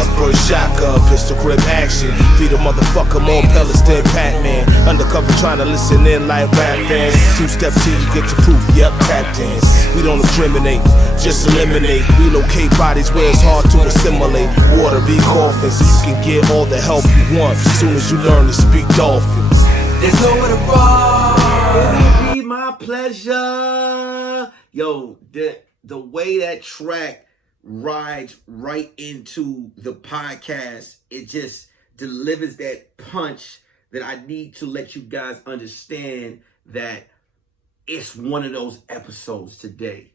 bars, burst shotgun, pistol grip action. Feed a motherfucker more pellets than Pac-Man. Undercover trying to listen in like rap fans. Two-step till you get your proof, yep, tapped in. We don't discriminate, just eliminate. Relocate bodies where it's hard to assimilate. Water be coughing so you can get all the help you want as soon as you learn to speak dolphin. There's nowhere to run. It'll be my pleasure. Yo, the way that track rides right into the podcast, it just delivers that punch that I need to let you guys understand that it's one of those episodes today.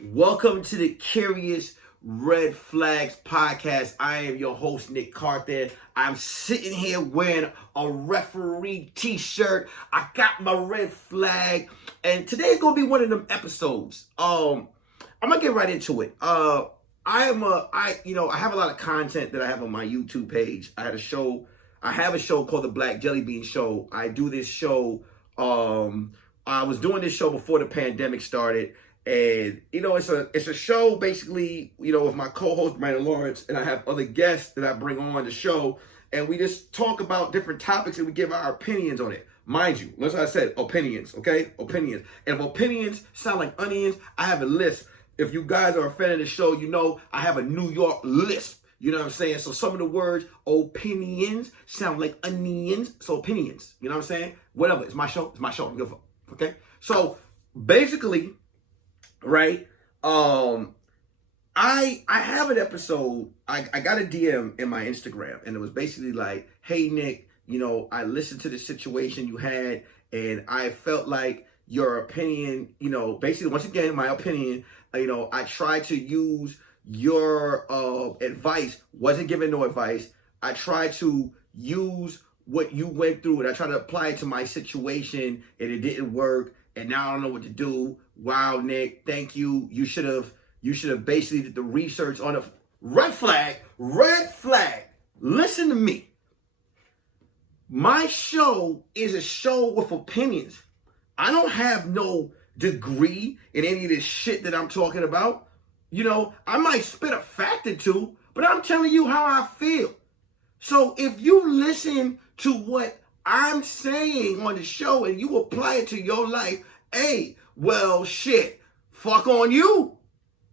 Welcome to the Curious Red Flags podcast. I am your host, Nick Carthan. I'm sitting here wearing a referee t-shirt. I got my red flag, and today's gonna be one of them episodes. I'm gonna get right into it. I have a lot of content that I have on my YouTube page. I have a show called the Black Jelly Bean Show. I do this show. I was doing this show before the pandemic started. And, it's a show basically, with my co-host, Brandon Lawrence, and I have other guests that I bring on the show. And we just talk about different topics and we give our opinions on it. Mind you, that's what I said, opinions, okay? Opinions. And if opinions sound like onions, I have a list. If you guys are a fan of the show, I have a New York list. You know what I'm saying? So some of the words, opinions, sound like onions. So opinions, you know what I'm saying? Whatever, it's my show. I don't give a fuck, okay? So basically, right? I have an episode. I got a DM in my Instagram, and it was basically like, "Hey Nick, I listened to the situation you had, and I felt like your opinion, basically once again my opinion. I tried to use your advice. Wasn't giving no advice. I tried to use what you went through, and I tried to apply it to my situation, and it didn't work. And now I don't know what to do. Wow, Nick, thank you. You should have basically did the research on a red flag. Listen to me. My show is a show with opinions. I don't have no degree in any of this shit that I'm talking about. I might spit a fact or two, but I'm telling you how I feel. So if you listen to what I'm saying on the show and you apply it to your life, hey, well, shit, fuck on you.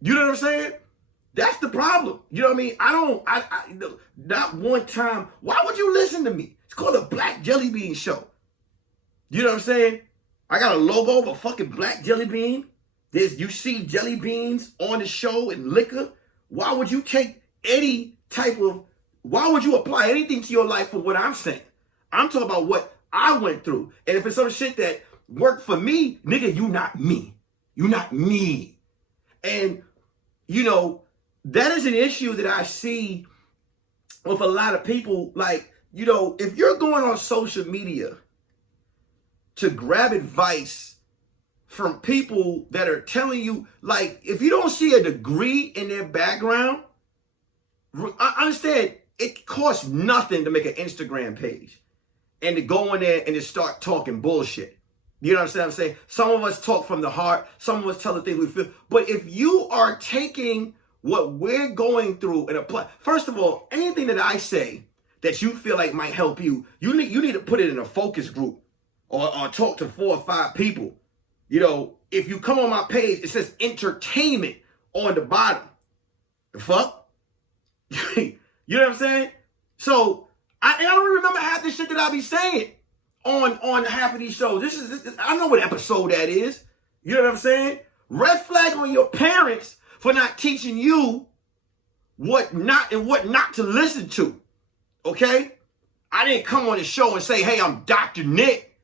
You know what I'm saying? That's the problem. You know what I mean? Not one time. Why would you listen to me? It's called the Black Jelly Bean Show. You know what I'm saying? I got a logo of a fucking black jelly bean. You see jelly beans on the show and liquor. Why would you why would you apply anything to your life for what I'm saying? I'm talking about what I went through. And if it's some shit that worked for me, nigga, you not me. You not me. And, that is an issue that I see with a lot of people. Like, if you're going on social media to grab advice from people that are telling you, like, if you don't see a degree in their background, I understand it costs nothing to make an Instagram page and to go in there and just start talking bullshit. You know what I'm saying? Some of us talk from the heart. Some of us tell the things we feel. But if you are taking what we're going through and apply, first of all, anything that I say that you feel like might help you, you need to put it in a focus group or talk to 4 or 5 people. If you come on my page, it says entertainment on the bottom. The fuck? You know what I'm saying? So I don't remember half the shit that I be saying on half of these shows. I know what episode that is. You know what I'm saying? Red flag on your parents for not teaching you what not to listen to. Okay? I didn't come on the show and say, "Hey, I'm Dr. Nick,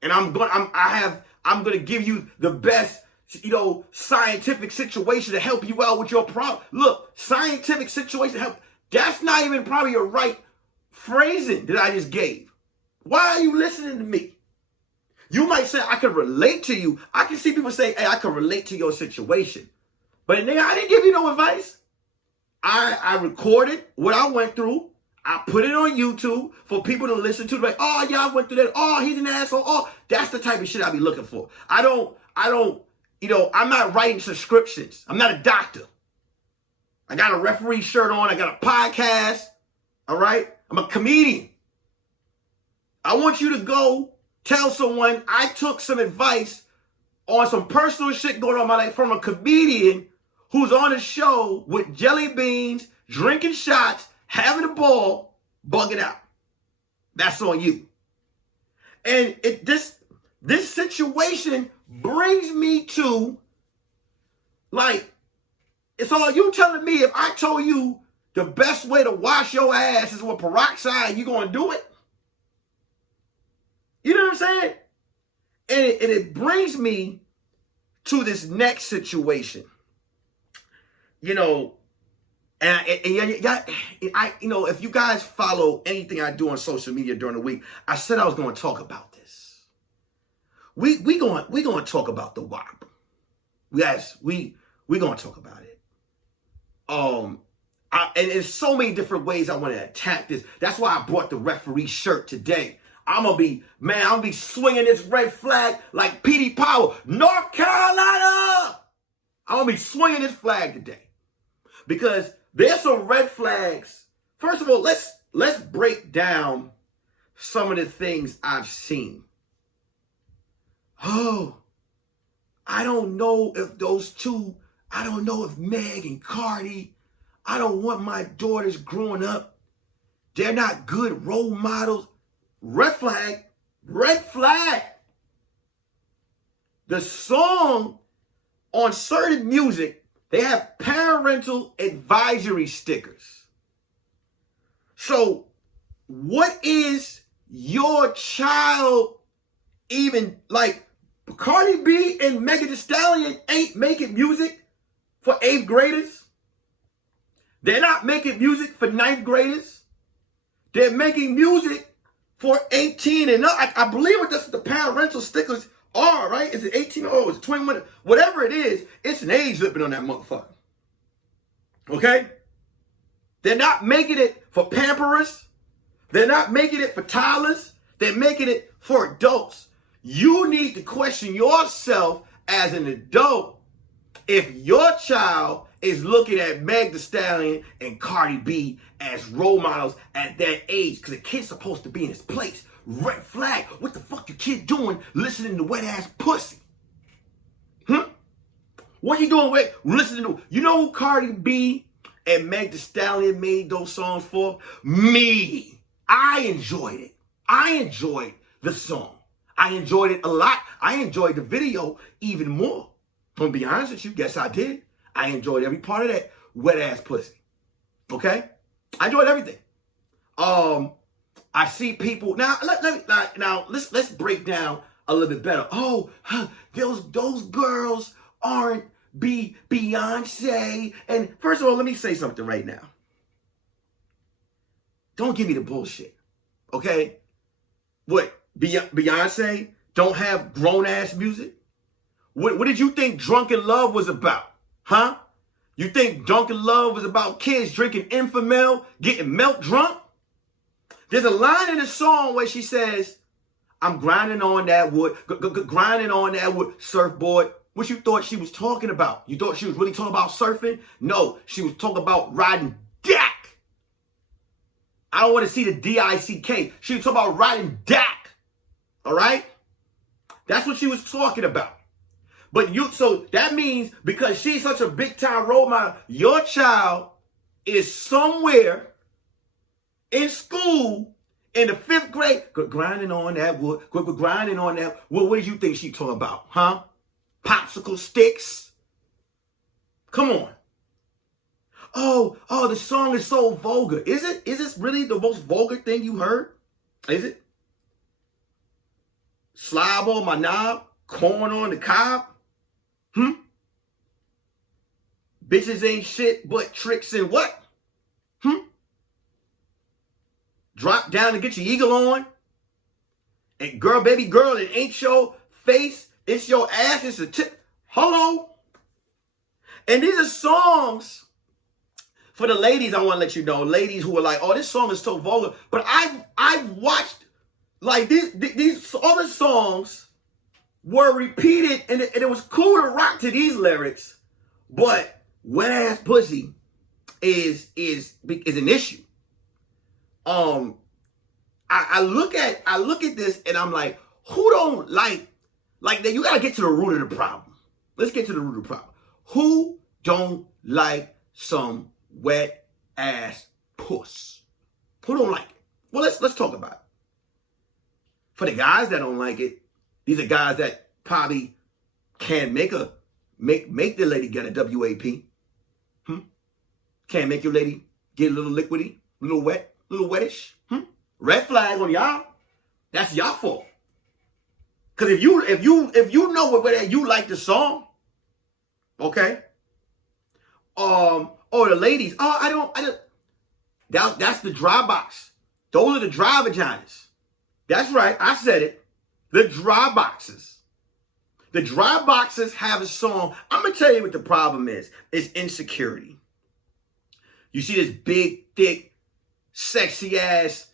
and I'm gonna give you the best, scientific situation to help you out with your problem." Look, scientific situation to help. That's not even probably a right phrasing that I just gave. Why are you listening to me? You might say, I can relate to you. I can see people say, "Hey, I can relate to your situation." But nigga, I didn't give you no advice. I recorded what I went through. I put it on YouTube for people to listen to. Like, "Oh, yeah, I went through that. Oh, he's an asshole. Oh," that's the type of shit I be looking for. I don't, I'm not writing subscriptions. I'm not a doctor. I got a referee shirt on. I got a podcast. All right? I'm a comedian. I want you to go tell someone I took some advice on some personal shit going on in my life from a comedian who's on a show with jelly beans, drinking shots, having a ball, bugging out. That's on you. And this situation brings me to, like, it's all you telling me if I told you the best way to wash your ass is with peroxide, you gonna do it? You know what I'm saying? And it brings me to this next situation. You know, if you guys follow anything I do on social media during the week, I said I was going to talk about this. We going to talk about the W.A.P. Yes, we going to talk about it. And there's so many different ways I want to attack this. That's why I brought the referee shirt today. I'm gonna be swinging this red flag like P.D. Power, North Carolina. I'm gonna be swinging this flag today because there's some red flags. First of all, let's break down some of the things I've seen. Oh, I don't know if those two. I don't know if Meg and Cardi. I don't want my daughters growing up. They're not good role models. Red flag, red flag. The song on certain music, they have parental advisory stickers. So what is your child even like? Cardi B and Megan Thee Stallion ain't making music for 8th graders. They're not making music for 9th graders. They're making music for 18 and up. I believe what the parental stickers are, right? Is it 18 or is it 21? Whatever it is, it's an age limit on that motherfucker. Okay? They're not making it for pamperers. They're not making it for toddlers. They're making it for adults. You need to question yourself as an adult if your child is looking at Meg Thee Stallion and Cardi B as role models at that age, because the kid's supposed to be in his place. Red flag. What the fuck your kid doing listening to wet ass pussy? What you doing with listening to? You know who Cardi B and Meg Thee Stallion made those songs for? Me. I enjoyed it. I enjoyed the song. I enjoyed it a lot. I enjoyed the video even more. I'm gonna be honest with you. Guess I did. I enjoyed every part of that wet ass pussy. Okay? I enjoyed everything. I see people now. Let's break down a little bit better. Oh, those girls aren't Beyonce. And first of all, let me say something right now. Don't give me the bullshit. Okay? What? Beyonce don't have grown ass music? What did you think Drunken Love was about? Huh? You think Drunken Love was about kids drinking Infamil, getting milk drunk? There's a line in the song where she says, I'm grinding on that wood, grinding on that wood surfboard. What you thought she was talking about? You thought she was really talking about surfing? No, she was talking about riding dick. I don't want to see the D-I-C-K. She was talking about riding dick. All right? That's what she was talking about. So that means because she's such a big time role model, your child is somewhere in school in the 5th grade, grinding on that wood, grinding on that wood. What did you think she talking about? Huh? Popsicle sticks? Come on. Oh, the song is so vulgar. Is it? Is this really the most vulgar thing you heard? Is it? Slob on my knob, corn on the cob. Bitches ain't shit but tricks and what? Drop down and get your eagle on. And girl, baby girl, it ain't your face, it's your ass, it's a tip. Hello. And these are songs for the ladies. I want to let you know, ladies who are like, oh, this song is so vulgar. But I've watched like these other songs were repeated, and it was cool to rock to these lyrics, but wet ass pussy is an issue. I look at this and I'm like, who don't like you gotta get to the root of the problem. Let's get to the root of the problem. Who don't like some wet ass puss? Who don't like it? Well, let's talk about it. For the guys that don't like it, these are guys that probably can make the lady get a W.A.P. Can't make your lady get a little liquidy, a little wet, a little wettish. Red flag on y'all. That's y'all fault. Cause if you know whether you like the song, okay. Or the ladies, I don't. That's the dry box. Those are the dry vaginas. That's right, I said it. The dry boxes. The dry boxes have a song. I'm gonna tell you what the problem is. It's insecurity. You see this big, thick, sexy ass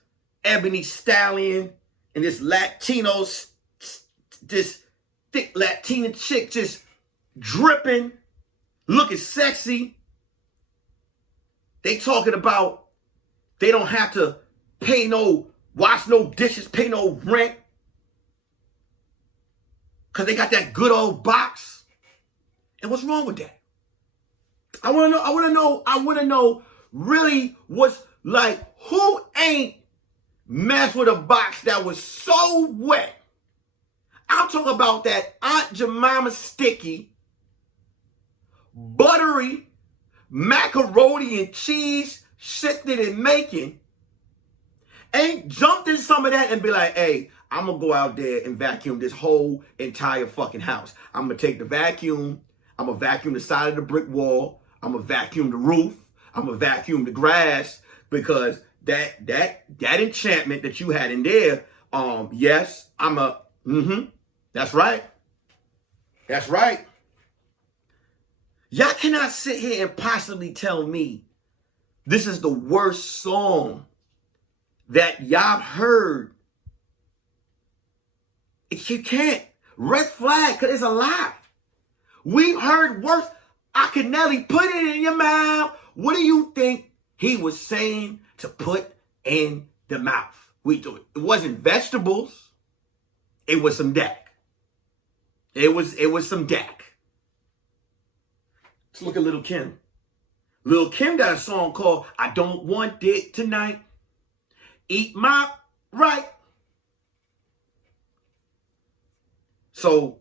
ebony stallion and this Latino, this thick Latina chick just dripping, looking sexy. They talking about they don't have to wash no dishes, pay no rent. Cause they got that good old box. And what's wrong with that? I wanna know really what's like, who ain't messed with a box that was so wet? I'm talking about that Aunt Jemima sticky, buttery, macaroni and cheese, sifted and making. Ain't jumped in some of that and be like, hey, I'm gonna go out there and vacuum this whole entire fucking house. I'm gonna take the vacuum, I'm gonna vacuum the side of the brick wall, I'm gonna vacuum the roof, I'm gonna vacuum the grass, because that enchantment that you had in there, yes, that's right. That's right. Y'all cannot sit here and possibly tell me this is the worst song that y'all heard. You can't. Red flag, because it's a lie. We heard worse. Akinelli, put it in your mouth. What do you think he was saying to put in the mouth? It wasn't vegetables. It was some dak. It was some dak. Let's look at Lil' Kim. Lil' Kim got a song called I Don't Want It Tonight. Eat my right. So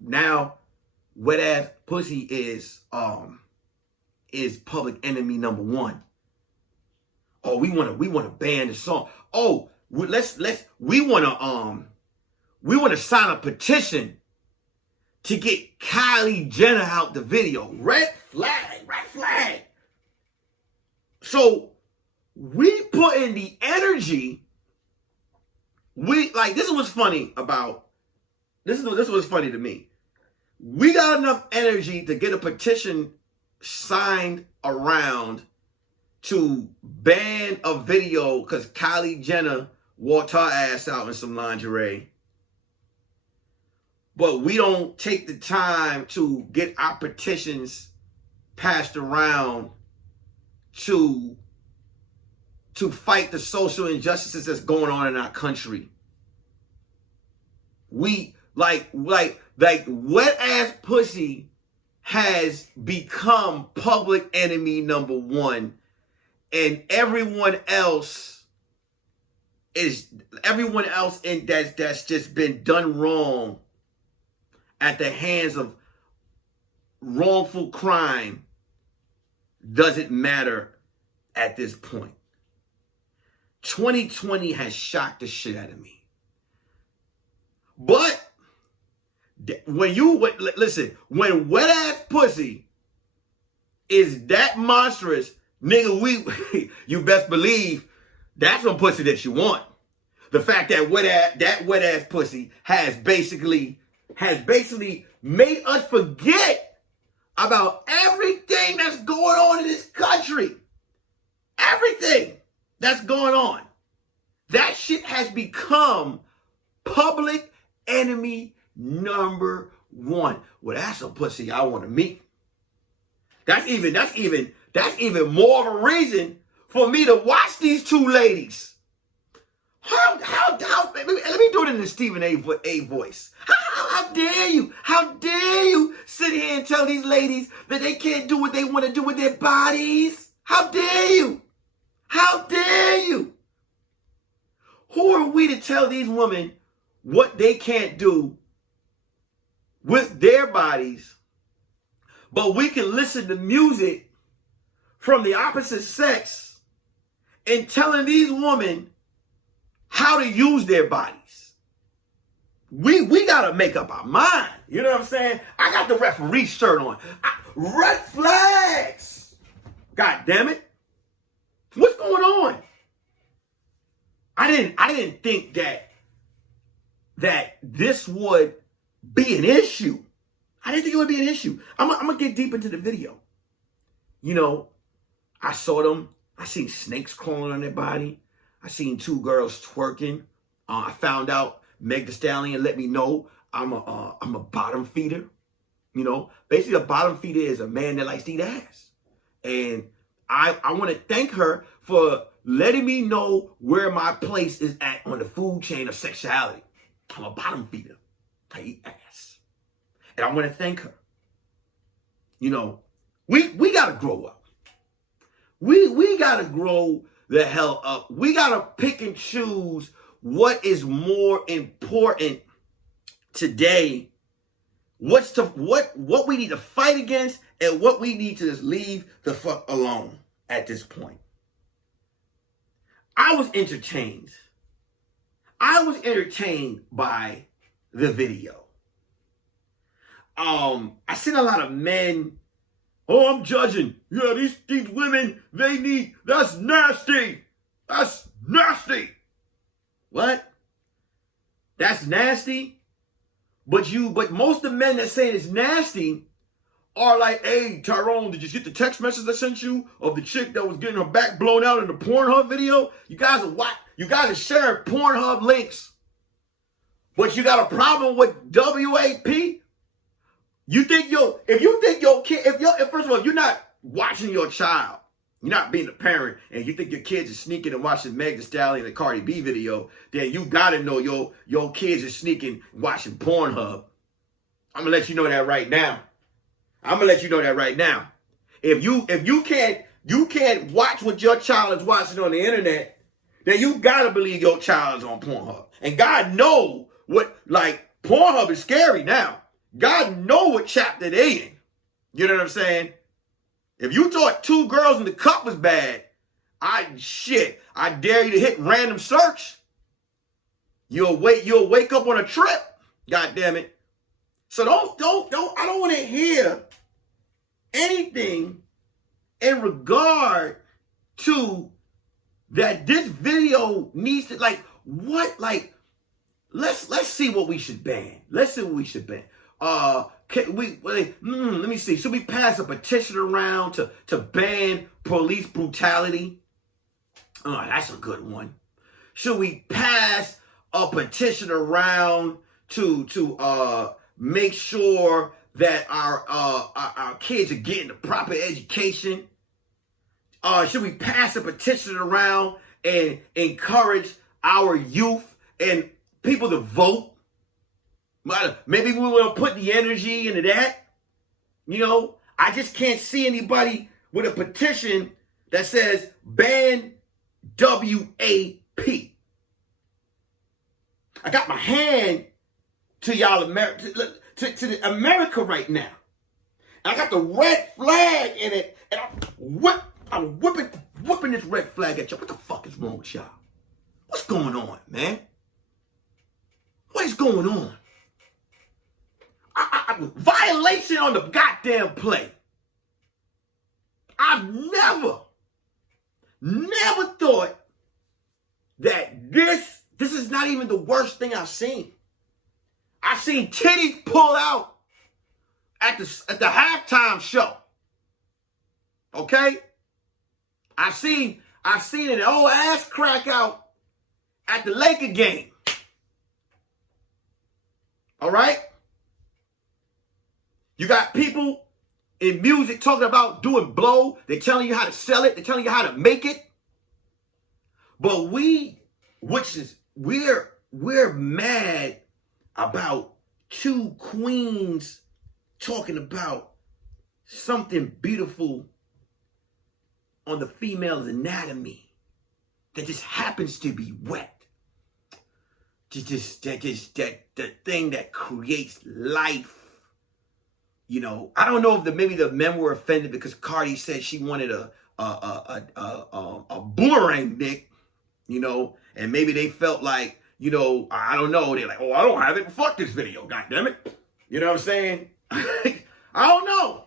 now wet ass pussy is public enemy number one. Oh, we wanna ban the song. Oh, we wanna sign a petition to get Kylie Jenner out the video. Red flag, red flag. So we put in the energy. This is what's funny to me. We got enough energy to get a petition signed around to ban a video because Kylie Jenner walked her ass out in some lingerie. But we don't take the time to get our petitions passed around to fight the social injustices that's going on in our country. We like wet ass pussy has become public enemy number one, and everyone else in that's just been done wrong at the hands of wrongful crime doesn't matter at this point. 2020 has shocked the shit out of me. But when wet ass pussy is that monstrous, nigga, you best believe that's some pussy that you want. The fact that wet ass pussy has basically made us forget about everything that's going on in this country. Everything that's going on. That shit has become public enemy number one. Well, that's a pussy I want to meet. That's even That's even more of a reason for me to watch these two ladies. Let me do it in the Stephen A voice. How dare you? How dare you sit here and tell these ladies that they can't do what they want to do with their bodies? How dare you? How dare you? Who are we to tell these women what they can't do with their bodies, but we can listen to music from the opposite sex and telling these women how to use their bodies? We got to make up our mind. You know what I'm saying? I got the referee shirt on. Red flags. God damn it. What's going on? I didn't think that this would be an issue. I didn't think it would be an issue. I'm going to get deep into the video. You know, I saw them. I seen snakes crawling on their body. I seen two girls twerking. I found out Meg Thee Stallion let me know I'm a bottom feeder. You know, basically a bottom feeder is a man that likes to eat ass. And I want to thank her for letting me know where my place is at on the food chain of sexuality. I'm a bottom feeder. I eat ass. And I want to thank her. You know, we got to grow up. We got to grow the hell up. We got to pick and choose what is more important today. What we need to fight against and what we need to just leave the fuck alone at this point. I was entertained. I was entertained by the video. I seen a lot of men. Oh, I'm judging. Yeah, these women, that's nasty. That's nasty. What? That's nasty? But most of the men that say it's nasty are like, hey, Tyrone, did you get the text message I sent you of the chick that was getting her back blown out in the Pornhub video? You guys are sharing Pornhub links. But you got a problem with W.A.P? If you think your kid, first of all, if you're not watching your child, you're not being a parent, and you think your kids are sneaking and watching Meg Thee Stallion and Cardi B video, then you gotta know your kids are sneaking watching Pornhub. I'm gonna let you know that right now. If you can't watch what your child is watching on the internet, then you gotta believe your child is on Pornhub. And God know Pornhub is scary now. God know what chapter they in. You know what I'm saying? If you thought two girls in the cup was bad, I dare you to hit random search. You'll wake up on a trip. God damn it. So I don't want to hear anything in regard to that this video needs to let's see what we should ban. Let's see what we should ban. Let me see. Should we pass a petition around to ban police brutality? Oh, that's a good one. Should we pass a petition around to make sure that our kids are getting the proper education? Should we pass a petition around and encourage our youth and people to vote? Maybe we want to put the energy into that. You know, I just can't see anybody with a petition that says ban W.A.P. I got my hand to y'all to the America right now. And I got the red flag in it, and I'm whipping this red flag at y'all. What the fuck is wrong with y'all? What's going on, man? What is going on? Violation on the goddamn play. I've never thought that this is not even the worst thing I've seen. I've seen titties pull out at the halftime show. Okay? I've seen an old ass crack out at the Laker game. All right? You got people in music talking about doing blow. They're telling you how to sell it. They're telling you how to make it. But we're mad about two queens talking about something beautiful on the female's anatomy that just happens to be wet. That thing that creates life. You know, I don't know if maybe the men were offended because Cardi said she wanted a boomerang dick, you know, and maybe they felt like, you know, I don't know. They're like, oh, I don't have it. Fuck this video, goddammit. You know what I'm saying? I don't know.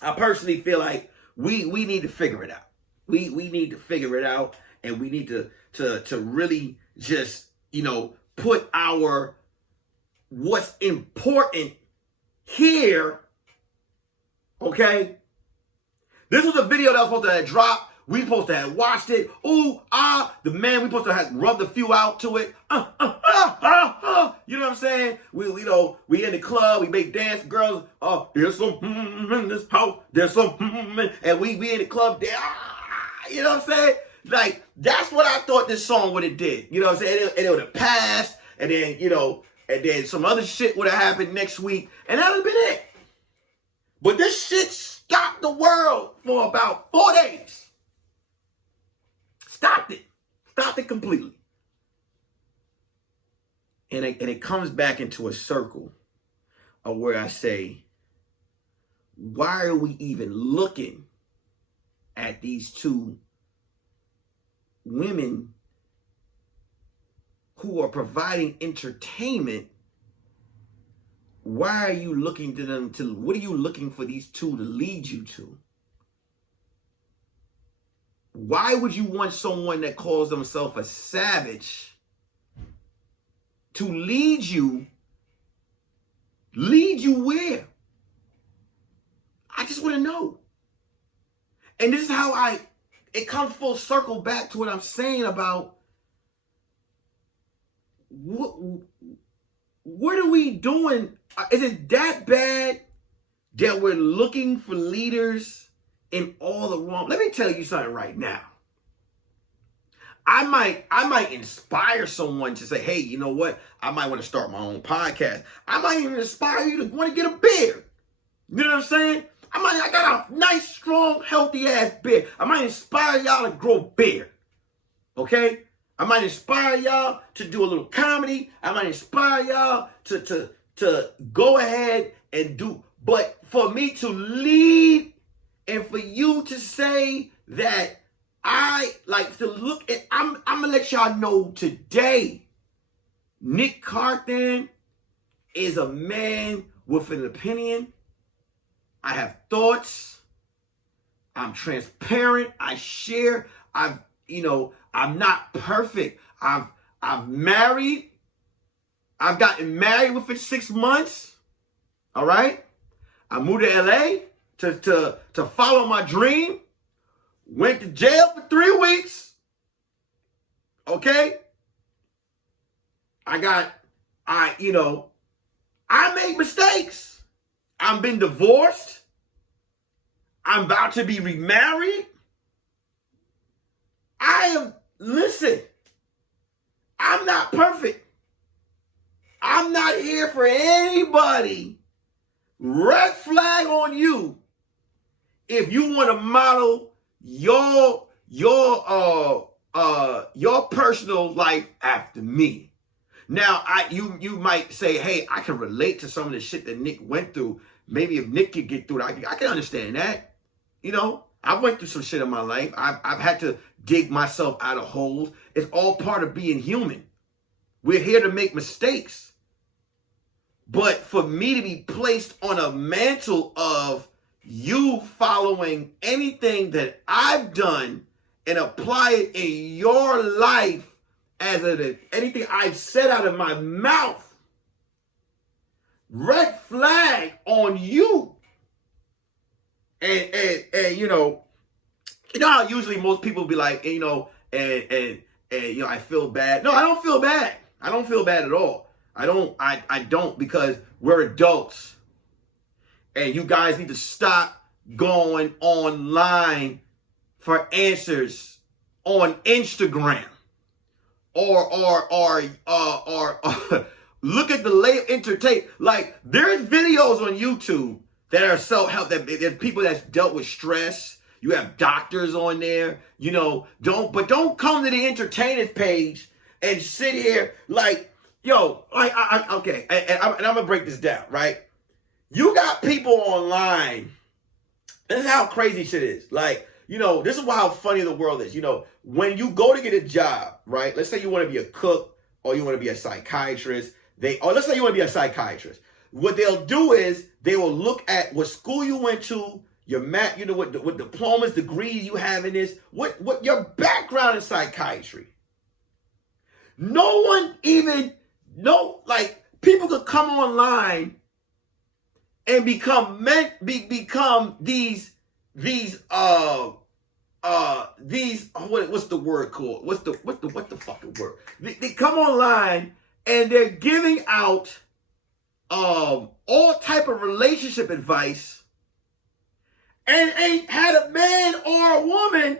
I personally feel like we need to figure it out. We need to figure it out, and we need to really just, you know, put our what's important here. Okay? This was a video that was supposed to have dropped. We supposed to have watched it. Ooh, the man, we supposed to have rubbed a few out to it. You know what I'm saying? We in the club, we make dance, girls. There's some in this house. There's some and we in the club there. You know what I'm saying? Like, that's what I thought this song would have did. You know what I'm saying? And it would have passed, and then, you know, and then some other shit would have happened next week, and that would have been it. But this shit stopped the world for about 4 days. Stopped it completely. And it comes back into a circle of where I say, why are we even looking at these two women who are providing entertainment? Why are you looking to them what are you looking for these two to lead you to? Why would you want someone that calls themselves a savage to lead you where? I just want to know. And this is how it comes full circle back to what I'm saying about what are we doing? Is it that bad that we're looking for leaders in all the wrong? Let me tell you something right now. I might inspire someone to say, hey, you know what? I might want to start my own podcast. I might even inspire you to want to get a beard. You know what I'm saying? I got a nice, strong, healthy ass beard. I might inspire y'all to grow beard. Okay? I might inspire y'all to do a little comedy. I might inspire y'all to go ahead and do. But for me to lead and for you to say that I like to look at, I'm going to let y'all know today, Nick Carthan is a man with an opinion. I have thoughts. I'm transparent. I share. I'm not perfect. I've married. I've gotten married within 6 months. All right. I moved to LA to follow my dream. Went to jail for 3 weeks. Okay. I made mistakes. I've been divorced. I'm about to be remarried. Listen, I'm not perfect. I'm not here for anybody. Red flag on you if you want to model your personal life after me. Now, you might say, hey, I can relate to some of the shit that Nick went through. Maybe if Nick could get through it, I can understand that. You know, I went through some shit in my life. I've had to dig myself out of holes. It's all part of being human. We're here to make mistakes. But for me to be placed on a mantle of you following anything that I've done and apply it in your life as anything I've said out of my mouth, red flag on you. And you know how usually most people be like, I feel bad. No, I don't feel bad. I don't feel bad at all. I don't because we're adults. And you guys need to stop going online for answers on Instagram or look at the late entertain. Like, there's videos on YouTube that are self-help, that there's people that's dealt with stress. You have doctors on there, you know. Don't come to the entertainers page and sit here like, yo, like, okay, and I'm gonna break this down, right? You got people online. This is how crazy shit is. Like, you know, this is how funny the world is. You know, when you go to get a job, right? Let's say you want to be a cook or you want to be a psychiatrist. Let's say you want to be a psychiatrist. What they'll do is they will look at what school you went to, your math, you know, what diplomas, degrees you have in this, what your background in psychiatry. No one even like, people could come online and become these what's the word called? What's the fucking word? They come online and they're giving out all type of relationship advice and ain't had a man or a woman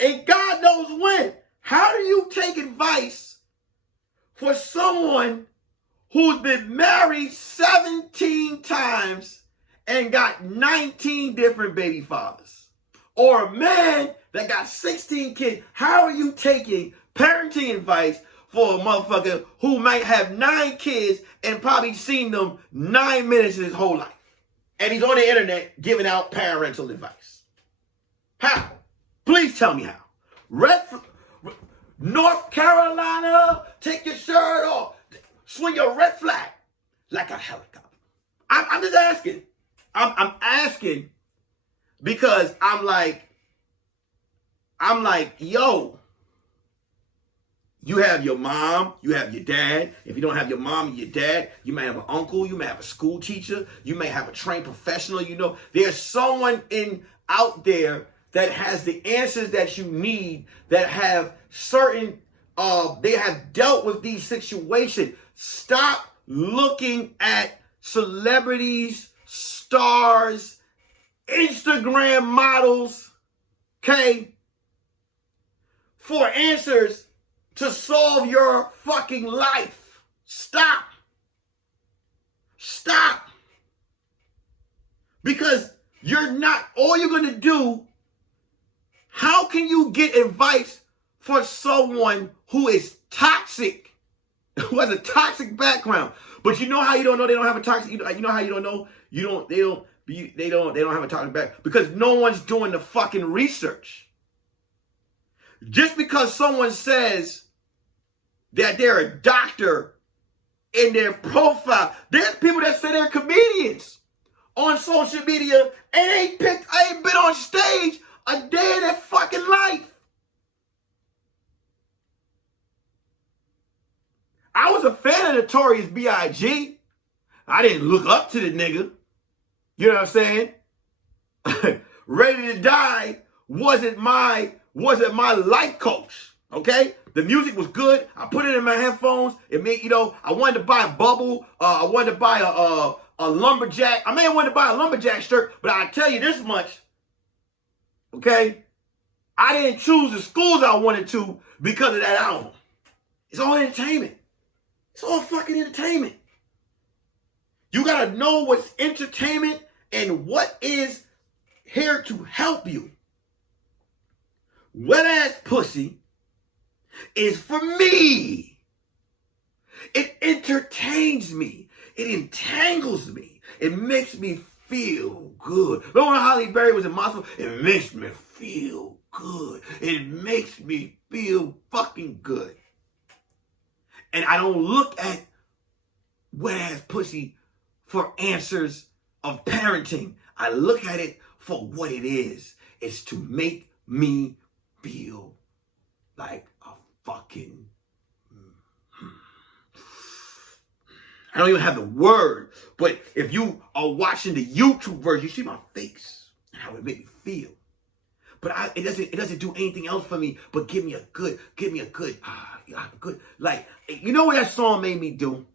and God knows when. How do you take advice for someone who's been married 17 times and got 19 different baby fathers? Or a man that got 16 kids? How are you taking parenting advice for a motherfucker who might have 9 kids and probably seen them 9 minutes in his whole life? And he's on the internet giving out parental advice. How? Please tell me how. North Carolina, take your shirt off. Swing your red flag like a helicopter. I'm just asking. I'm asking because I'm like, yo, you have your mom, you have your dad. If you don't have your mom and your dad, you may have an uncle, you may have a school teacher, you may have a trained professional. You know, there's someone out there that has the answers that you need, that have certain, they have dealt with these situations. Stop looking at celebrities, stars, Instagram models, okay, for answers to solve your fucking life. Stop. Stop. Because all you're going to do, how can you get advice for someone who is toxic, who has a toxic background? But you know how you don't know they don't have a toxic, you know how you don't know they don't have a toxic background? Because no one's doing the fucking research. Just because someone says that they're a doctor in their profile, there's people that say they're comedians on social media and ain't been on stage a day in their fucking life. I was a fan of Notorious B.I.G. I didn't look up to the nigga. You know what I'm saying? Ready to Die wasn't my life coach. Okay? The music was good. I put it in my headphones. It made, you know, I wanted to buy a bubble. I wanted to buy a lumberjack. I may have wanted to buy a lumberjack shirt, but I'll tell you this much. Okay? I didn't choose the schools I wanted to because of that album. It's all entertainment. It's all fucking entertainment. You gotta know what's entertainment and what is here to help you. Wet ass pussy is for me. It entertains me. It entangles me. It makes me feel good. Remember when Halle Berry was in Moscow? It makes me feel good. It makes me feel fucking good. And I don't look at wet ass pussy for answers of parenting. I look at it for what it is. It's to make me feel like a fucking... I don't even have the word, but if you are watching the YouTube version, you see my face and how it made me feel. But it doesn't do anything else for me but give me a good, like, you know what that song made me do?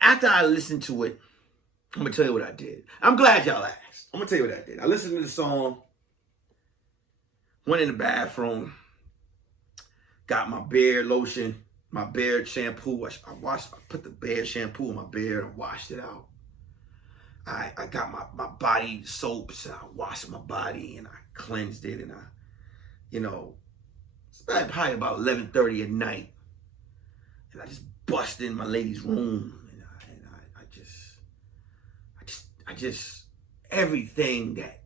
After I listened to it I'm going to tell you what I did. I'm glad y'all asked. I'm going to tell you what I did. I listened to the song, went in the bathroom, got my beard lotion, my beard shampoo. I put the beard shampoo in my beard and washed it out. I got my body soaps and I washed my body and I cleansed it and it's probably about 11:30 at night. And I just bust in my lady's room and I just everything that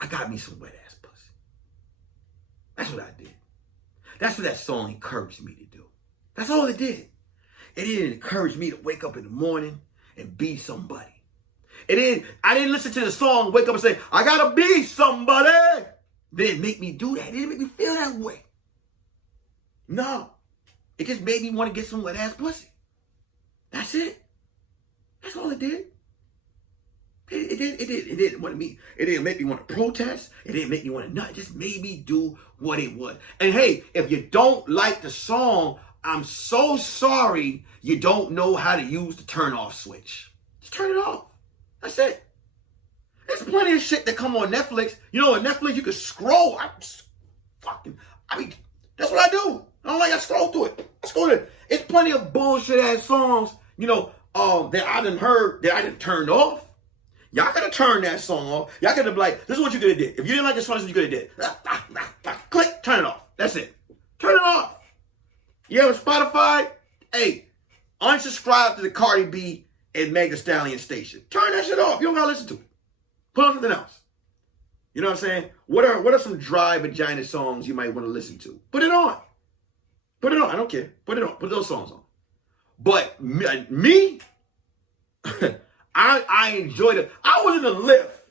I got me some wet ass pussy. That's what I did. That's what that song encouraged me to do. That's all it did. It didn't encourage me to wake up in the morning and be somebody. I didn't listen to the song, wake up and say, I gotta be somebody. It didn't make me do that. It didn't make me feel that way. No. It just made me want to get some wet ass pussy. That's it. That's all it did. It didn't make me want to protest. It didn't make me want to nut. It just made me do what it was. And hey, if you don't like the song, I'm so sorry you don't know how to use the turn off switch. Just turn it off. That's it. There's plenty of shit that come on Netflix. On Netflix you can scroll. That's what I do. I don't like I scroll through it. It's plenty of bullshit ass songs, that I done heard that I done turned off. Y'all could have turned that song off. Y'all could have been like, this is what you could have did. If you didn't like this song, this is what you could have did. Click, turn it off. That's it. Turn it off. You have a Spotify? Hey, unsubscribe to the Cardi B and Meg Thee Stallion station. Turn that shit off. You don't gotta listen to it. Put on something else. You know what I'm saying? What are some dry vagina songs you might want to listen to? Put it on. Put it on. I don't care. Put it on. Put those songs on. But me, I enjoyed it. I was in the lift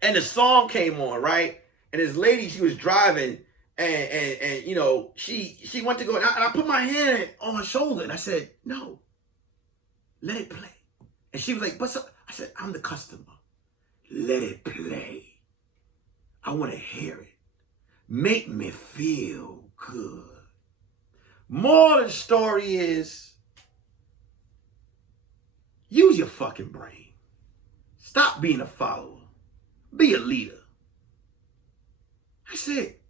and the song came on, right? And this lady, she was driving and she went to go and I put my hand on her shoulder and I said, no, let it play. And she was like, what's up? I said, I'm the customer. Let it play. I want to hear it. Make me feel good. More of the story is, use your fucking brain. Stop being a follower. Be a leader. That's it.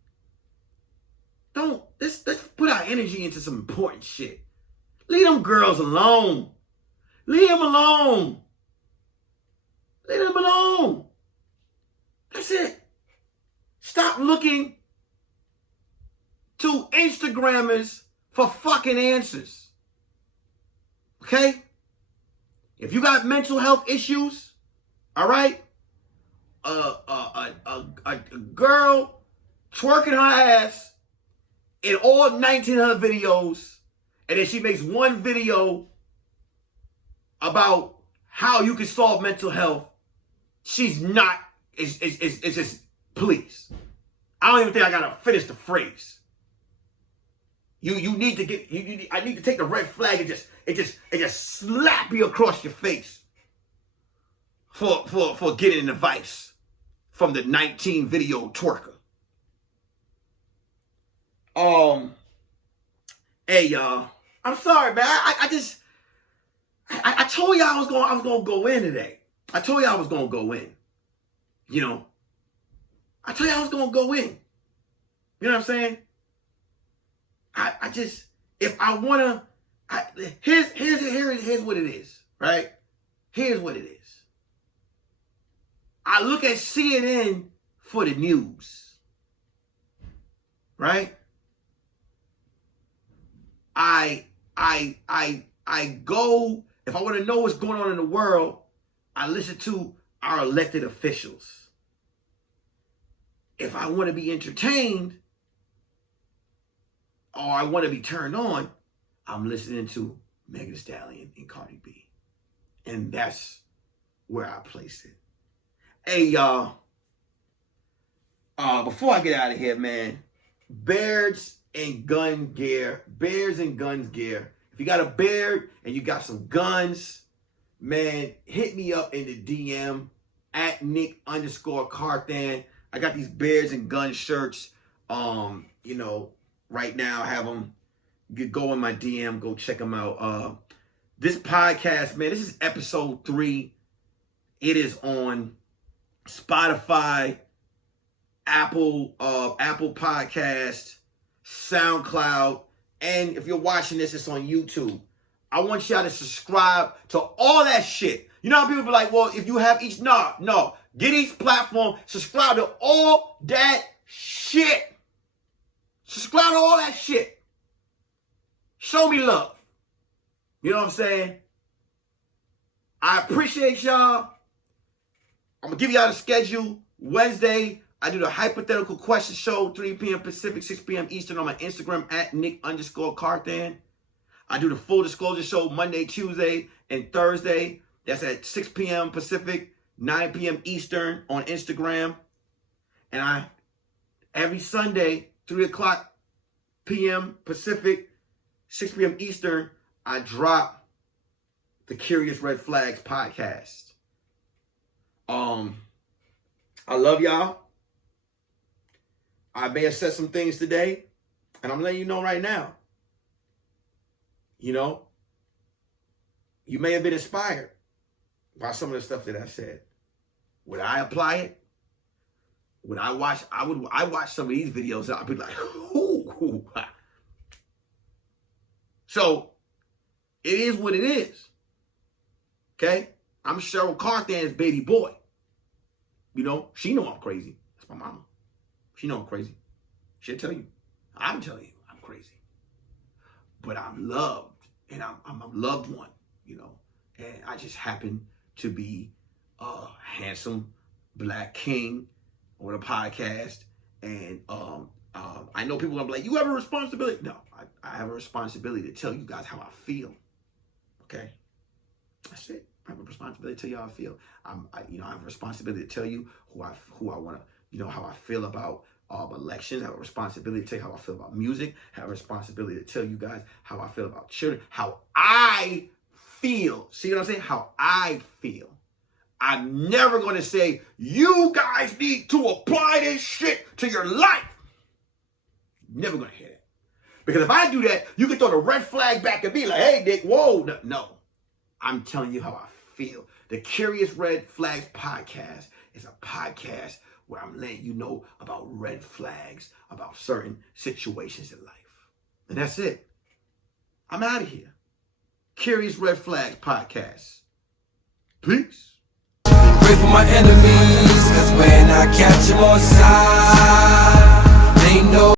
Let's put our energy into some important shit. Leave them girls alone. Leave them alone. Leave them alone. That's it. Stop looking to Instagrammers for fucking answers. Okay? If you got mental health issues, all right? A girl twerking her ass in all 19 of her videos, and then she makes one video about how you can solve mental health. She's not. It's just, please. I don't even think I gotta finish the phrase. You need to get. I need to take the red flag and just slap you across your face for getting advice from the 19 video twerker. Hey y'all, I'm sorry, man. I told y'all I was gonna go in today. I told y'all I was gonna go in. I told y'all I was gonna go in. You know what I'm saying? If I wanna, here's what it is, right? Here's what it is. I look at CNN for the news, right? I go, if I want to know what's going on in the world, I listen to our elected officials. If I want to be entertained or I want to be turned on, I'm listening to Meg Thee Stallion and Cardi B. And that's where I place it. Hey, y'all. Before I get out of here, man, beards and gun gear. Beards and guns gear. If you got a beard and you got some guns, man, hit me up in the DM at Nick_Carthan. I got these beards and gun shirts. Right now I have them You could go in my DM, go check them out. This podcast, man, this is episode 3. It is on Spotify, Apple Podcast, SoundCloud, and if you're watching this, it's on YouTube. I want y'all to subscribe to all that shit. You know how people be like, well, if you have each, no. Get each platform, subscribe to all that shit. Subscribe to all that shit. Show me love. You know what I'm saying? I appreciate y'all. I'm going to give y'all the schedule. Wednesday, I do the Hypothetical Question Show, 3 p.m. Pacific, 6 p.m. Eastern on my Instagram at Nick_Carthan. I do the Full Disclosure Show Monday, Tuesday, and Thursday. That's at 6 p.m. Pacific, 9 p.m. Eastern on Instagram. And every Sunday, 3 o'clock p.m. Pacific, 6 p.m. Eastern, I drop the Curious Red Flags podcast. I love y'all. I may have said some things today, and I'm letting you know right now. You know, you may have been inspired by some of the stuff that I said. Would I apply it? Would I watch? I watch some of these videos and I'd be like, ooh. So it is what it is. Okay? I'm Cheryl Carthan's baby boy. You know, she know I'm crazy. That's my mama. She know I'm crazy. She'll tell you. I'm telling you I'm crazy. But I'm loved. And I'm a loved one, you know. And I just happen to be a handsome black king on a podcast. And I know people are going to be like, you have a responsibility. No, I have a responsibility to tell you guys how I feel. Okay? That's it. I have a responsibility to tell you how I feel. I have a responsibility to tell you who I want to, how I feel about elections. I have a responsibility to tell you how I feel about music. I have a responsibility to tell you guys how I feel about children. How I feel. See what I'm saying? How I feel. I'm never going to say, you guys need to apply this shit to your life. Never going to hear that. Because if I do that, you can throw the red flag back at me like, hey, Nick, whoa. No. I'm telling you how I feel. The Curious Red Flags podcast is a podcast where I'm letting you know about red flags, about certain situations in life. And that's it. I'm out of here. Curious Red Flags podcast. Peace. Pray for my enemies, cause when I catch them on side, they know